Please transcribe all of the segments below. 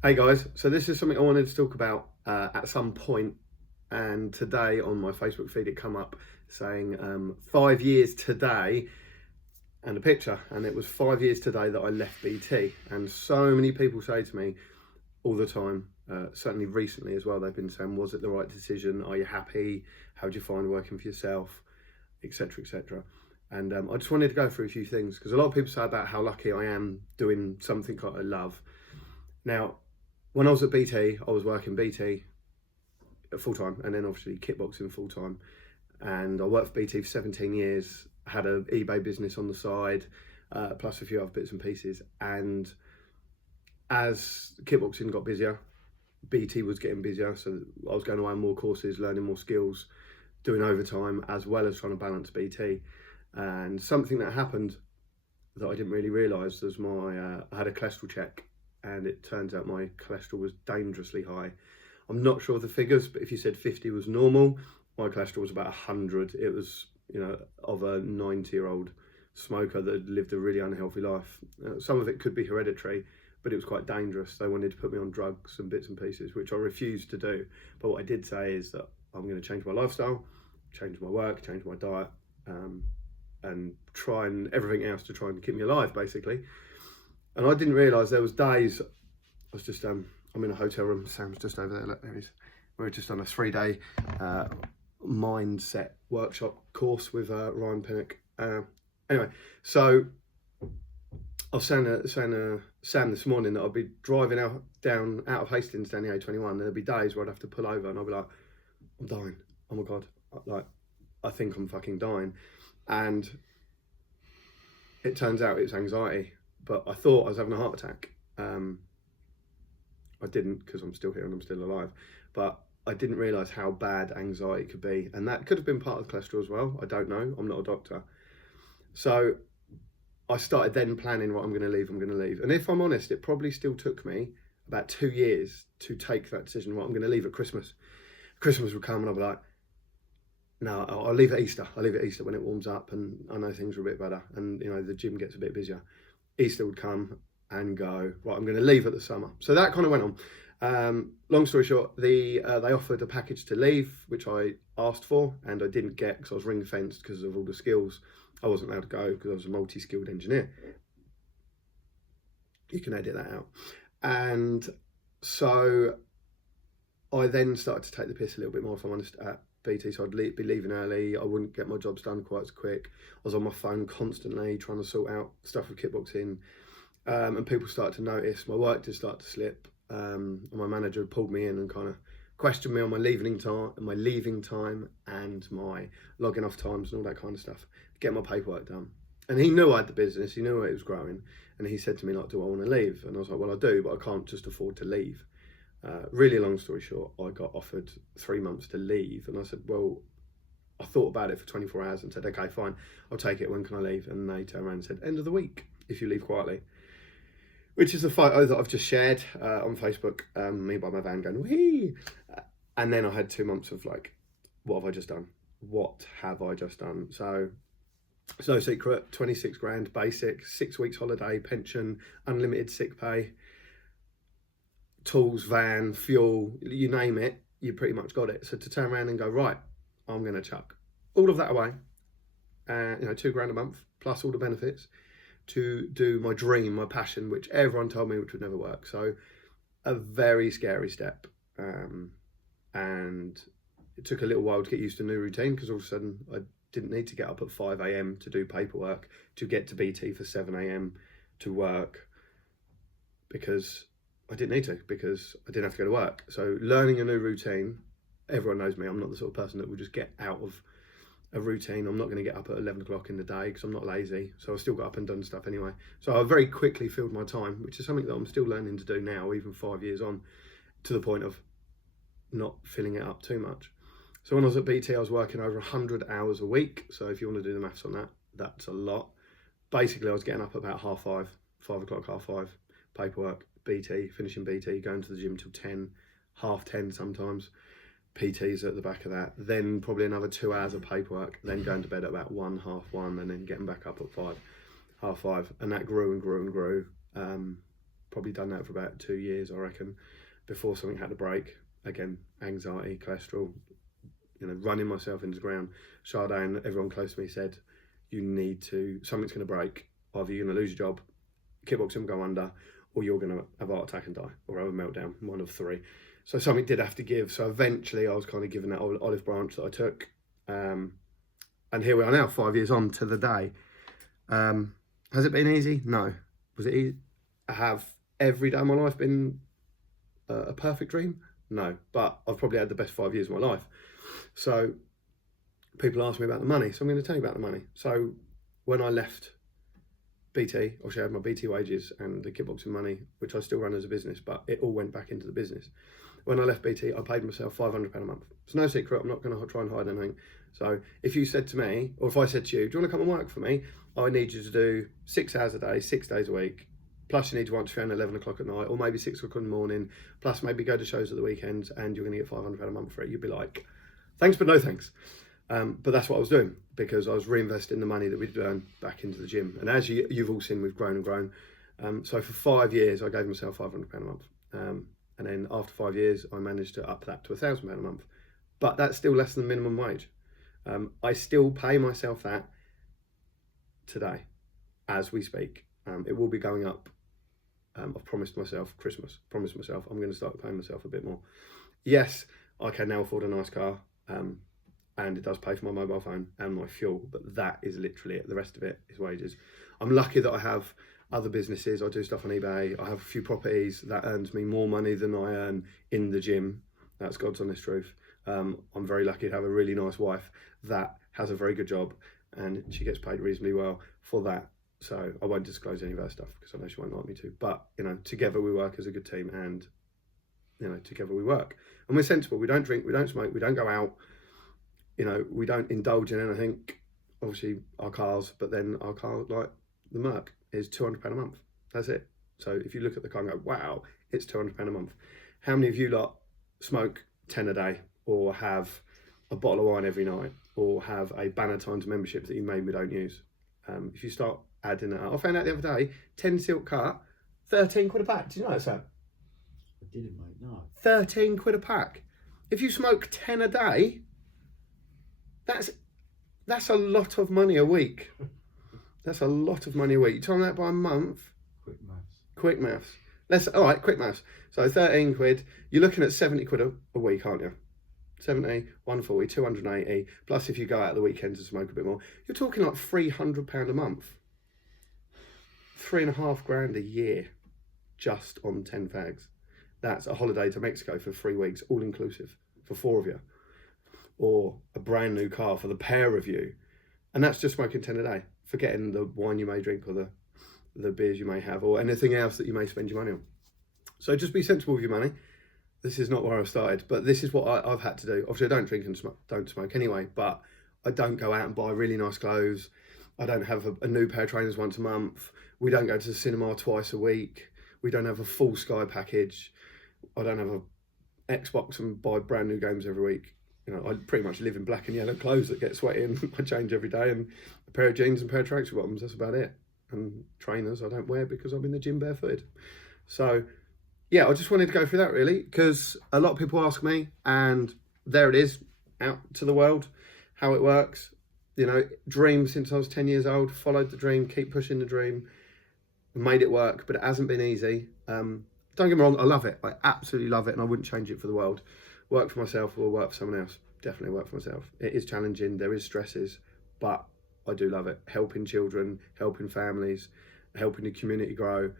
Hey guys, so this is something I wanted to talk about at some point, and today on my Facebook feed it come up saying 5 years today and a picture, and it was 5 years today that I left BT. And so many people say to me all the time, certainly recently as well, they've been saying, was it the right decision? Are you happy? How do you find working for yourself, etc., etc. And I just wanted to go through a few things because a lot of people say about how lucky I am doing something that I love. Now, when I was at BT, I was working BT full time, and then obviously kickboxing full time. And I worked for BT for 17 years. Had an eBay business on the side, plus a few other bits and pieces. And as kickboxing got busier, BT was getting busier, so I was going away on more courses, learning more skills, doing overtime, as well as trying to balance BT. And something that happened that I didn't really realise was I had a cholesterol check, and it turns out my cholesterol was dangerously high. I'm not sure of the figures, but if you said 50 was normal, my cholesterol was about 100. It was, of a 90-year-old smoker that had lived a really unhealthy life. Some of it could be hereditary, but it was quite dangerous. They wanted to put me on drugs and bits and pieces, which I refused to do. But what I did say is that I'm going to change my lifestyle, change my work, change my diet, and try and everything else to try and keep me alive, basically. And I didn't realise there was days, I was just, I'm in a hotel room, Sam's just over there, look, there he is. We're just on a 3-day mindset workshop course with Ryan Pinnock. Anyway, so I was saying to Sam this morning that I'd be driving out of Hastings down the A21, and there'd be days where I'd have to pull over and I'd be like, I'm dying, oh my God, like, I think I'm fucking dying. And it turns out it's anxiety. But I thought I was having a heart attack. I didn't, because I'm still here and I'm still alive. But I didn't realise how bad anxiety could be. And that could have been part of the cholesterol as well. I don't know. I'm not a doctor. So I started then planning, right, I'm going to leave. And if I'm honest, it probably still took me about 2 years to take that decision. Right, I'm going to leave at Christmas. Christmas would come and I'll be like, no, I'll leave at Easter. I'll leave at Easter when it warms up and I know things are a bit better. And, the gym gets a bit busier. Easter would come and go, right, I'm going to leave at the summer. So that kind of went on. Long story short, they offered a package to leave, which I asked for, and I didn't get because I was ring fenced because of all the skills. I wasn't allowed to go because I was a multi-skilled engineer. You can edit that out. And so I then started to take the piss a little bit more, if I'm honest, at BT. So I'd be leaving early. I wouldn't get my jobs done quite as quick. I was on my phone constantly trying to sort out stuff with kickboxing, and people started to notice. My work did start to slip. And my manager pulled me in and kind of questioned me on my leaving time, and my logging off times and all that kind of stuff. Get my paperwork done. And he knew I had the business. He knew it was growing, and he said to me, like, "Do I want to leave?" And I was like, "Well, I do, but I can't just afford to leave." Really long story short, I got offered 3 months to leave, and I said, well, I thought about it for 24 hours and said, okay, fine, I'll take it. When can I leave? And they turned around and said, end of the week, if you leave quietly, which is a photo that I've just shared on Facebook, me by my van going, whee! And then I had 2 months of like, what have I just done? What have I just done? So it's no secret, 26 grand basic, 6 weeks holiday, pension, unlimited sick pay, tools, van, fuel, you name it, you pretty much got it. So to turn around and go, right, I'm going to chuck all of that away, 2 grand a month, plus all the benefits, to do my dream, my passion, which everyone told me which would never work. So a very scary step. And it took a little while to get used to a new routine, because all of a sudden I didn't need to get up at 5 a.m. to do paperwork, to get to BT for 7 a.m. to work, because I didn't need to, because I didn't have to go to work. So learning a new routine, everyone knows me, I'm not the sort of person that will just get out of a routine. I'm not going to get up at 11 o'clock in the day because I'm not lazy. So I still got up and done stuff anyway. So I very quickly filled my time, which is something that I'm still learning to do now, even 5 years on, to the point of not filling it up too much. So when I was at BT, I was working over 100 hours a week. So if you want to do the maths on that, that's a lot. Basically, I was getting up at about 5:30, 5 o'clock, 5:30, paperwork, BT, finishing BT, going to the gym till 10, 10:30 sometimes. PTs at the back of that, then probably another 2 hours of paperwork, then going to bed at about 1, 1:30, and then getting back up at 5, 5:30, and that grew and grew and grew. probably done that for about 2 years, I reckon, before something had to break. Again, anxiety, cholesterol, running myself into the ground. Sade and everyone close to me said, something's going to break. Either you're going to lose your job, kickboxing will go under, or you're going to have a heart attack and die, or have a meltdown, one of three. So something did have to give. So eventually I was kind of given that olive branch that I took. And here we are now, 5 years on to the day. Has it been easy? No. Was it easy? Have every day of my life been a perfect dream? No. But I've probably had the best 5 years of my life. So people ask me about the money. So I'm going to tell you about the money. So when I left BT, obviously I had my BT wages and the kickboxing money, which I still run as a business, but it all went back into the business. When I left BT, I paid myself £500 a month. It's no secret, I'm not going to try and hide anything. So if you said to me, or if I said to you, do you want to come and work for me? I need you to do 6 hours a day, 6 days a week. Plus you need to want to train 11 o'clock at night, or maybe 6 o'clock in the morning. Plus maybe go to shows at the weekends, and you're going to get £500 a month for it. You'd be like, thanks, but no thanks. But that's what I was doing, because I was reinvesting the money that we'd earned back into the gym. And as you've all seen, we've grown and grown. So for 5 years, I gave myself £500 a month. And then after 5 years, I managed to up that to £1,000 a month. But that's still less than minimum wage. I still pay myself that today, as we speak. It will be going up. I've promised myself Christmas. Promised myself I'm going to start paying myself a bit more. Yes, I can now afford a nice car. And it does pay for my mobile phone and my fuel, but that is literally it. The rest of it is wages. I'm lucky that I have other businesses. I do stuff on eBay. I have a few properties that earns me more money than I earn in the gym. That's God's honest truth. I'm very lucky to have a really nice wife that has a very good job, and she gets paid reasonably well for that. So I won't disclose any of her stuff because I know she won't like me to. But together we work as a good team, and together we work. And we're sensible. We don't drink, we don't smoke, we don't go out. We don't indulge in anything. Obviously our cars, but then our car, like the Merc, is £200 a month. That's it. So if you look at the car and go, wow, it's £200 a month. How many of you lot smoke 10 a day, or have a bottle of wine every night, or have a Banner Times membership that you maybe don't use? If you start adding that up, I found out the other day, 10 silk cut, 13 quid a pack. Do you know that, Sam? I didn't, mate, no. 13 quid a pack. If you smoke 10 a day, that's a lot of money a week. That's a lot of money a week. You time that by a month. Quick maths. All right, quick maths. So 13 quid. You're looking at 70 quid a week, aren't you? 70, 140, 280. Plus if you go out at the weekends and smoke a bit more, you're talking like £300 a month. 3.5 grand a year just on 10 fags. That's a holiday to Mexico for 3 weeks, all inclusive, for 4 of you. Or a brand new car for the pair of you. And that's just smoking 10 a day, forgetting the wine you may drink, or the beers you may have, or anything else that you may spend your money on. So just be sensible with your money. This is not where I started, but this is what I've had to do. Obviously I don't drink and don't smoke anyway, but I don't go out and buy really nice clothes. I don't have a new pair of trainers once a month. We don't go to the cinema twice a week. We don't have a full Sky package. I don't have a Xbox and buy brand new games every week. I pretty much live in black and yellow clothes that get sweaty, and I change every day, and a pair of jeans and a pair of tracksuit bottoms, that's about it. And trainers I don't wear because I'm in the gym barefooted. So yeah, I just wanted to go through that really, because a lot of people ask me, and there it is, out to the world, how it works. Dream since I was 10 years old, followed the dream, keep pushing the dream, made it work, but it hasn't been easy. Don't get me wrong, I love it. I absolutely love it, and I wouldn't change it for the world. Work for myself or work for someone else. Definitely work for myself. It is challenging, there is stresses, but I do love it. Helping children, helping families, helping the community grow.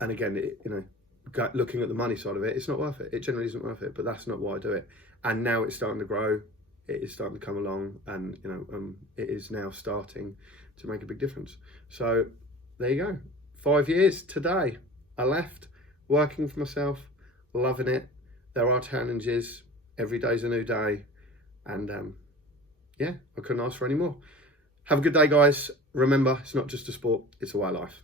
And again, looking at the money side of it, it's not worth it. It generally isn't worth it, but that's not why I do it. And now it's starting to grow. It is starting to come along, and it is now starting to make a big difference. So there you go. 5 years today. I left, working for myself, loving it. There are challenges. Every day's a new day. And yeah, I couldn't ask for any more. Have a good day, guys. Remember, it's not just a sport, it's a way of life.